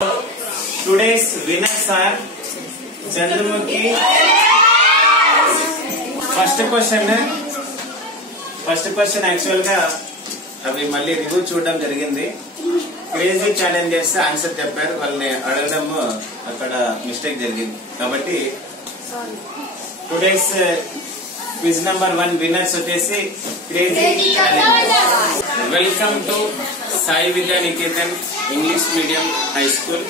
Today's winners are Chandramukhi. First question actual ga అవి మళ్ళీ review చూడడం జరిగింది. క్రేజీ ఛాలెంజెస్ ఆన్సర్ చెప్పారు, వాళ్ళని అడగడం అక్కడ మిస్టేక్ జరిగింది. కాబట్టి టుడేస్ క్విజ్ నంబర్ 1 విన్నర్స్ వచ్చేసి crazy challenge. Welcome to Sai Vidya Niketan English medium high school.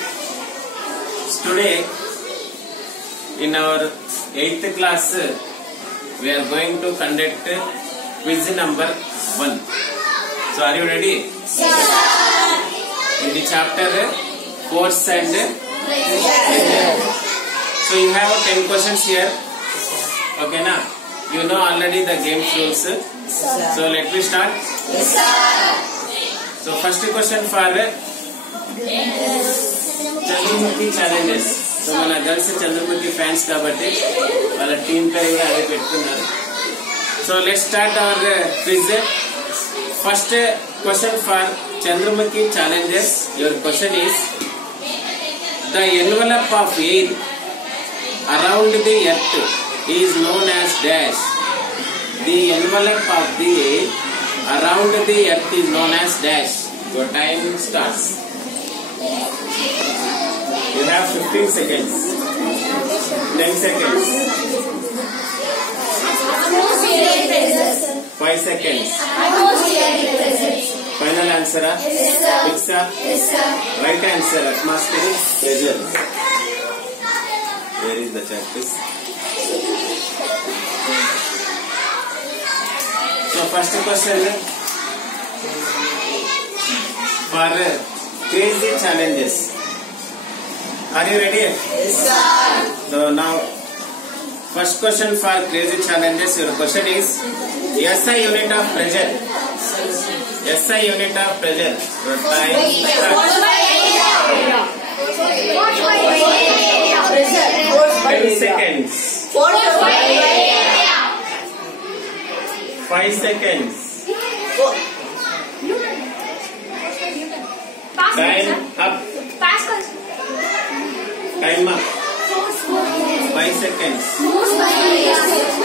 Today in our 8th class we are going to conduct quiz number 1. So are you ready? Yes, sir. In the chapter force and pressure. So you have 10 questions here. Okay na? You know already the game rules. So let me start. Yes, sir. So first question for Chandramukhi challenges. So మన girls Chandramukhi fans కాబట్టి వాళ్ళ team పేరు కూడా అదే పెట్టుకున్నారు. So let's start our quiz. First question for Chandramukhi challenges. Your question is the envelope of air around the earth is known as dash. The envelope of the air around the earth is known as dash. Your time starts. You have 15 seconds. 10 seconds. 5 seconds. Final answer? Yes, sir. Fix sir? Yes, sir. Right answer, atmospheric pressure. Where is the chapters? So first question for crazy challenges. Are you ready? Yes, sir. So now, first question for crazy challenges. Your question is SI unit of pressure. SI unit of pressure. Your time starts. 10 seconds. 5 seconds. Time up. Time up. 5 seconds.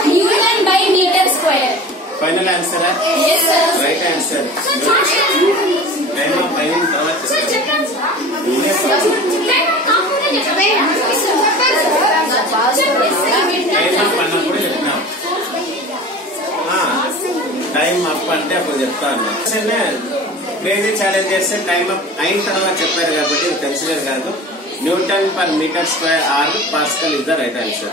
Newton by meter square. Final answer? Yes, sir. Right answer. Time up అయిన తర్వాత time up అన్నప్పుడు చెప్తున్నాం. Time up అంటే అప్పుడు చెప్తాను. Crazy challenge చేస్తే time up అయిన తర్వాత చెప్పారు కాబట్టి కన్సిడర్ కాదు. Newton per meter square or Pascal is the right answer.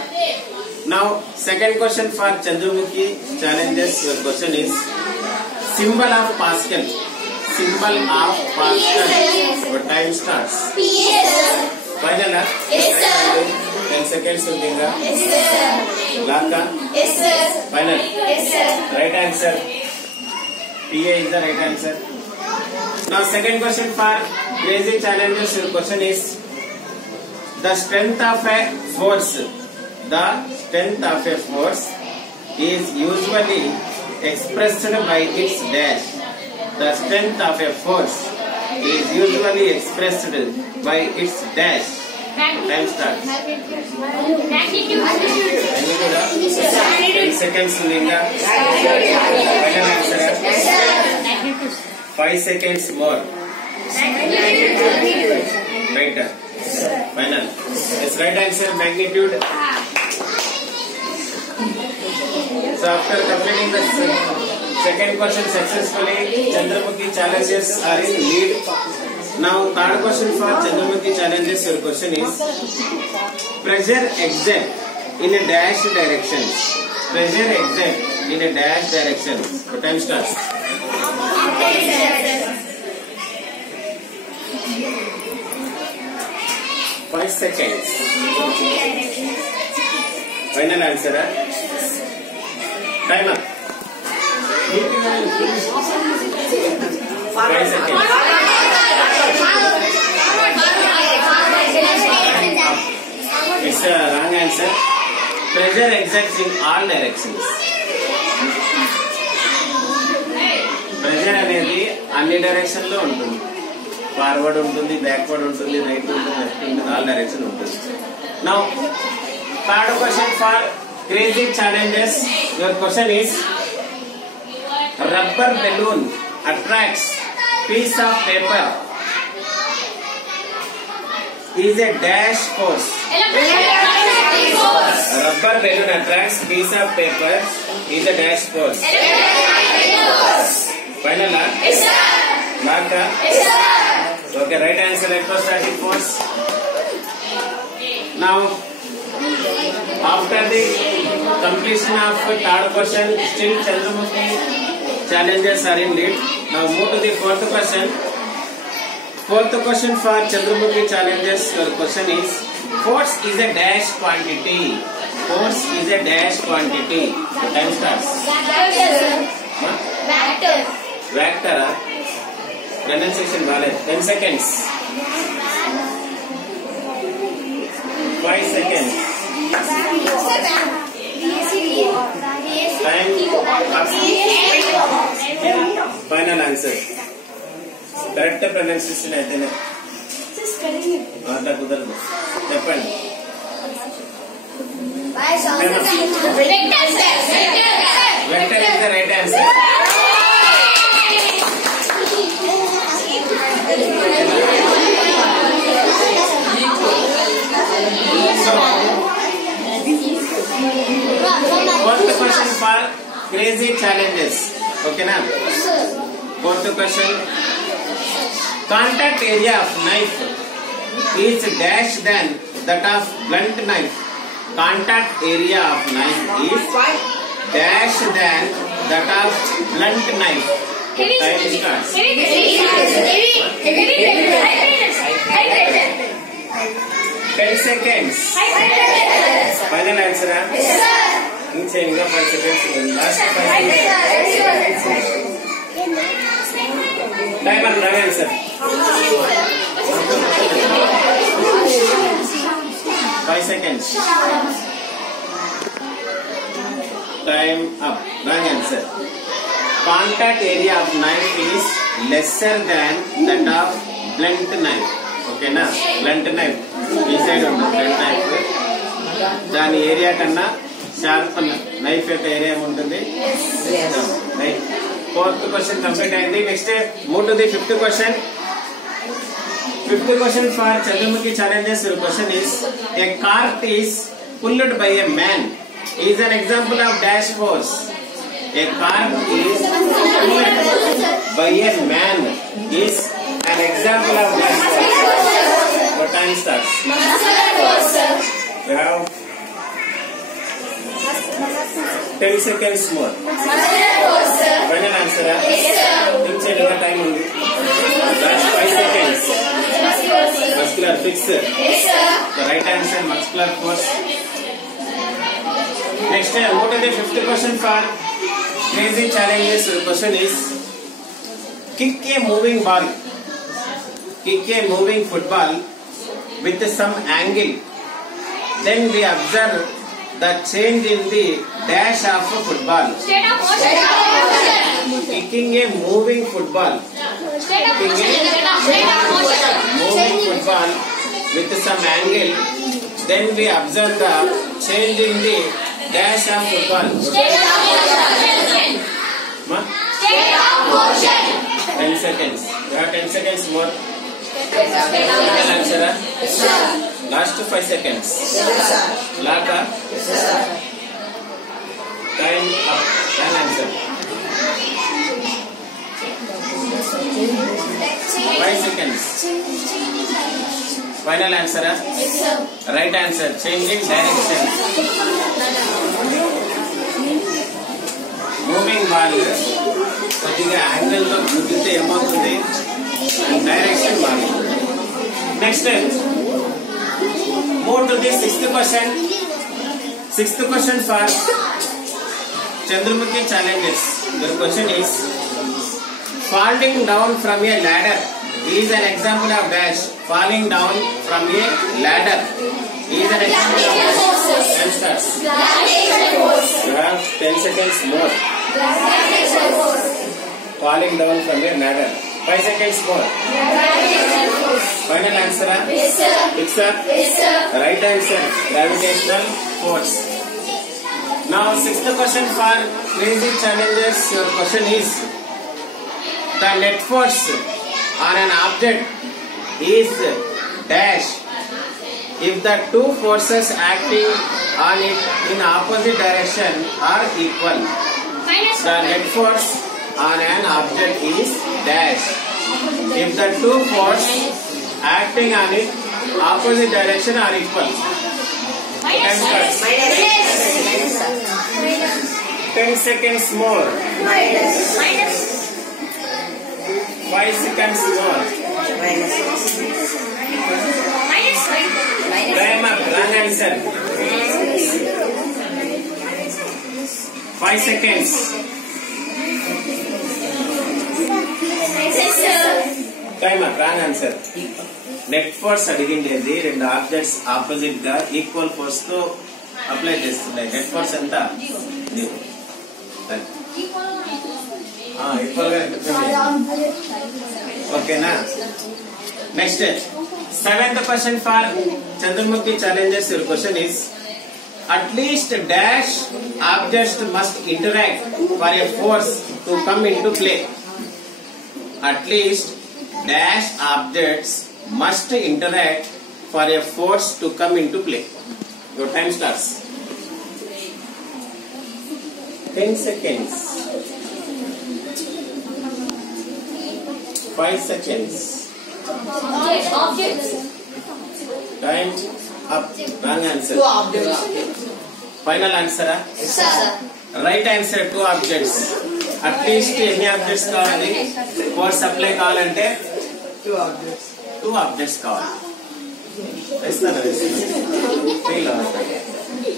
Now, second question for Chandramukhi challenges. Your question is symbol of Pascal. Symbol of Pascal. Your time starts. Final? Yes, sir. 10 seconds ఉందిగా. Yes, sir. Laka? Yes, sir. Final? Yes, sir. Right answer. PA is the right answer. Now, second question for crazy challenges. Your question is the strength of a force. The strength of a force is usually expressed by its dash. The strength of a force is usually expressed by its dash. Time starts. Magnitude. 10 seconds linga. Final answer. 5 seconds more. Right. Final. Yes, right answer, magnitude. So after completing the second question successfully, Chandramukhi challenges are in lead. Now third question for Chandramukhi challenges. Your question is pressure exact in a dash direction. Pressure exact in a dash direction. The time starts. 5 seconds. Final answer. Time up. 5 seconds. It's a wrong answer. Pressure exacts in all directions. Pressure అనేది అన్ని direction లో ఉంటుంది. Forward ఉంటుంది, backward ఉంటుంది, right ఉంటుంది, left ఉంటుంది, all direction ఉంటుంది. Now third question for crazy challenges. Your question is rubber balloon attracts piece of paper is a dash force. Rubber balloon attracts piece of paper is a dash force. Final la? Yes sir. Marka? Yes sir. Okay, right answer electrostatic force. Now after the completion of third question, still Chandramukhi challenges are in lead. Now move to the fourth question. Fourth question for Chandramukhi challenges. Your question is: force is a dash quantity. Force is a dash quantity. The time starts. Vector. Vector. Pronunciation valid. 10 seconds. 5 seconds. Time up. Final answer. Correct pronunciation aitene ata kudaradu cheppandi. Vector is the right answer. Fourth question for crazy challenges. Okay na? Fourth question. Contact area of knife is dash than that of blunt knife. Contact area of knife is dash than that of blunt knife. Time starts. 10 seconds. Final answer. Yes sir. Inga 5 seconds. Last 5 seconds. Time up. Wrong answer. 5 seconds. Time up. Wrong answer. Contact area of knife is lesser than that of blunt knife. Okay na? Blunt knife. This side on the blunt knife. దాని area కన్నా sharp knife యొక్క area ఉంటుంది. Fourth question complete అయింది. Next move to the fifth question. Fifth question for Chandramukhi challenges. Your question is: a cart is pulled by a man is an example of dash force. A cart is pulled by a man is an example of dash force. What time starts? We have 10 seconds more. Final answer. Inside the time only. Last 5 seconds. Muscular fix. The right answer, muscular force. Next, what is the fifth question for crazy challenges? The question is: kick a moving ball. Kick a moving football with some angle. Then we observe the change in the dash of a football. Kicking a moving football. Moving football with some angle. Then we observe the change in the dash of football. State of motion. 10 seconds. You have 10 seconds more. Final answer. Last 5 seconds. Laka. Time up. Final answer. 5 seconds. Final answer. Right answer. Changing direction. Moving ball. కొద్దిగా angle తో గుద్దితే ఏమవుతుంది? Direction మారుతుంది. Next move to the sixth question. Sixth question for Chandramukhi challenges. Your question is: falling down from a ladder is an example of dash. Falling down from a ladder is an example of dash. Answers. You have 10 seconds more. Falling down from a ladder. 5 seconds more. Final answer? Yes, sir. Yes, sir. Yes, sir. Right answer, gravitational force. Now, 6th question for crazy challenges. Your question is: the net force on an object is dash if the two forces acting on it in opposite direction are equal. The net force on an object is dash if the two forces acting on it opposite direction are equal. 10 seconds more. 5 seconds more. Time up. Wrong answer. 5 seconds. Time up. Wrong answer. Net force అడిగిండేది రెండు objects opposite గా equal force తో apply చేస్తున్నాయి. Net force ఎంత? Equal గా ఓకేనా? Next 7th question for Chandramukhi challenges. Your question is: at least dash objects must interact for a force to come into play. At least dash objects must interact for a force to come into play. Your time starts. 10 seconds. 5 seconds. Objects. Time up. Wrong answer. Two objects. Final answer? Yes, sir. Right answer, two objects. At least ఎన్ని objects కావాలి? Force apply కావాలంటే two objects కావాలి.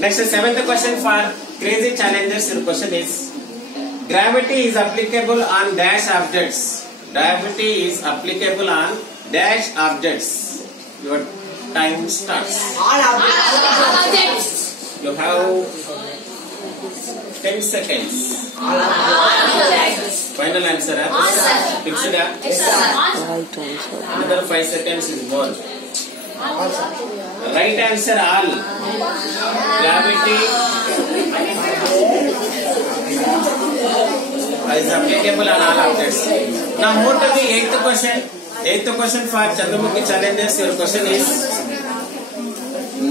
Next 7th question for crazy challenges. Your question is: gravity is applicable on dash objects. Gravity is applicable on dash objects. Your time starts. All objects. You have 10 seconds. Final answer? Sir. Fixed? Yes, sir. Another 5 seconds is more. Right answer, all. Gravity is applicable on all objects. Now move to the 8th question. 8th question for Chandramukhi challenges. Your question is: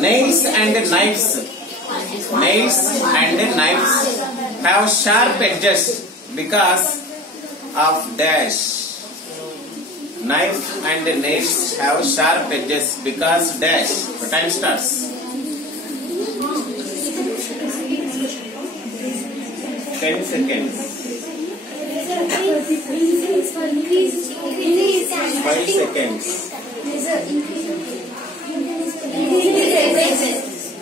nails and knives. Nails and knives have sharp edges because of dash. Knife and nails have sharp edges because dash. The time starts. 10 seconds. 5 seconds.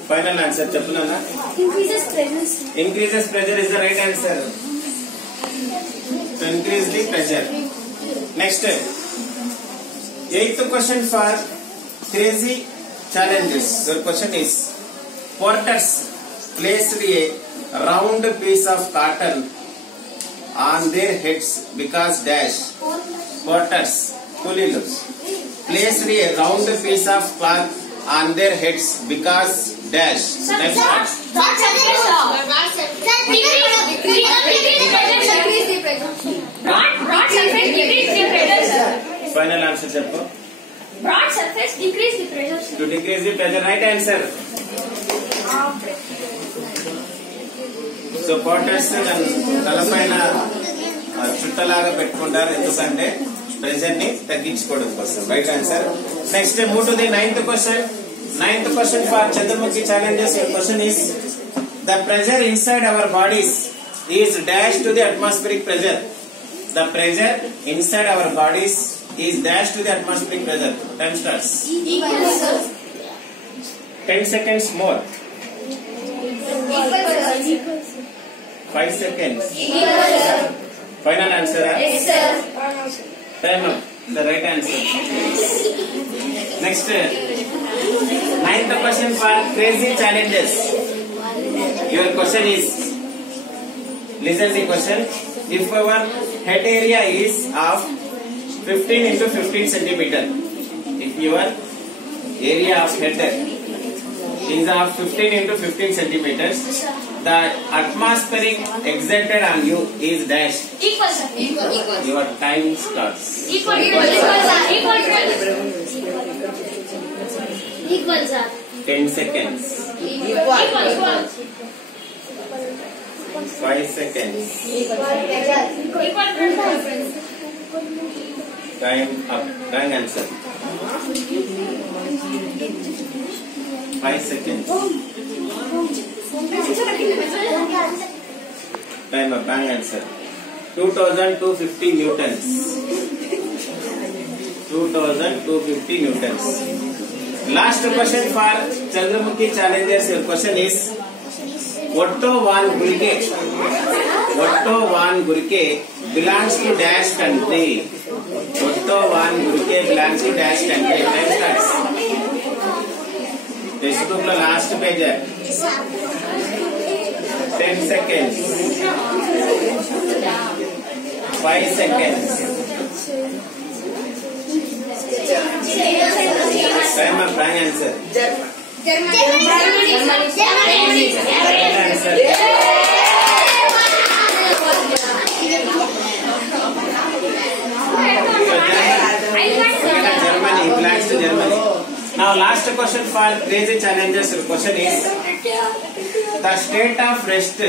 Final answer. Chappulana. Increases pressure is the right answer. To increase the pressure. Next, 8th question for crazy challenges. Your question is: porters placed a round piece of cotton on their heads because dash. Porters, coolilu, placed a round piece of cloth on their heads because dash. Next one. Broad surface decrease the pressure, sir. Final answer, Chappo. Broad surface decrease the pressure, sir. To decrease the pressure, right answer. So porters తలపైన చుట్టలాగా పెట్టుకుంటారు ఎందుకంటే pressure ని తగ్గించుకోవడం కోసం. Right answer. Next move to the 9th question. 9th question for Chandramukhi challenges. Your question is: the pressure inside our bodies is dash to the atmospheric pressure. The pressure inside our bodies is dash to the atmospheric pressure. Time starts. 10 seconds more. 5 seconds. Final answer? Yes, sir. Time up. The right answer. Next, 9th question for crazy challenges. Your question is: listen the question. If our head area is of 15 into 15 centimeter. If your area of head is of 15 into 15 centimeters, the atmospheric exerted on you is dash. Equal, sir. Equal. Your time starts. Equal, sir. 10 seconds. 5 seconds. Time up. Wrong answer. 5 seconds. Time up. Wrong answer. 2250 newtons. 2250 newtons. Last question for Chandramukhi challengers. Your question is Otto van Guericke belongs to dash country. Otto van Guericke belongs to dash country. Time starts. Textbook lo last page. 10 seconds. 5 seconds. Time up. Wrong answer. Germany. Answer. Germany belongs to Germany. Now last question for crazy challengers. Your question is the state of rest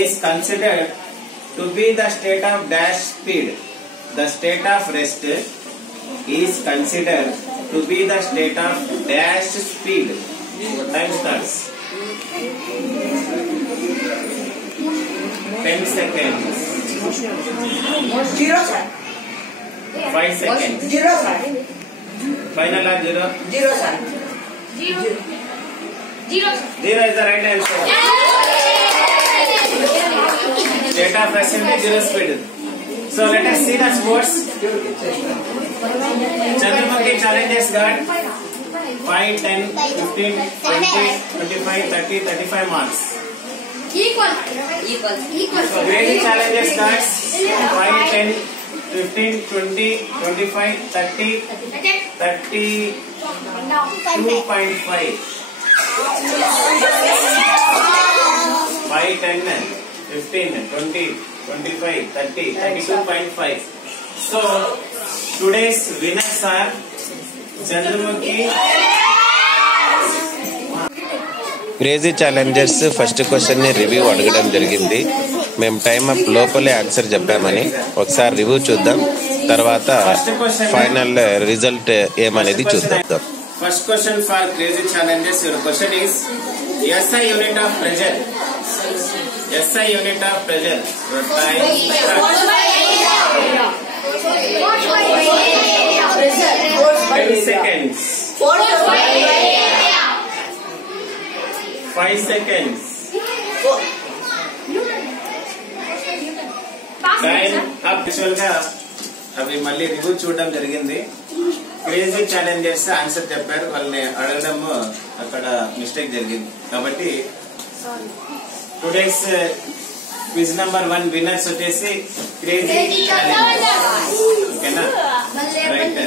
is considered to be the state of dash speed. The state of rest is considered to be the state of dash speed. Time starts. 10 seconds. 5 seconds. Final or zero? Zero. Zero is the right answer. State of rest is zero speed. So let us see the scores. Chandramukhi challenges got 5, 10, 15, 20, 25, 30, 35 marks. Equal. So crazy challenges got 5, 10, 15, 20, 25, 30, 32.5. 5, 10, 15, 20, 25, 30, 32.5. So today's winners are Chandramukhi. Crazy Challengers first question ని review అడగడం జరిగింది. మేము time up లోపలే answer చెప్పామని ఒకసారి review చూద్దాం, తర్వాత final result ఏమనేది చూద్దాం. First question for crazy challenges. Your question is SI unit of pressure. SI unit of pressure. Your time starts. 10 seconds. 5 seconds. Time up. Actual గా అవి మళ్ళీ రివ్యూ చూడడం జరిగింది. క్రేజీ ఛాలెంజర్స్ ఆన్సర్ చెప్పారు, వాళ్ళని అడగడం అక్కడ మిస్టేక్ జరిగింది. కాబట్టి టుడేస్ క్విజ్ నెంబర్ 1 విన్నర్స్ వచ్చేసి క్రేజీ ఛాలెంజర్స్. ఓకేనా? రైట్.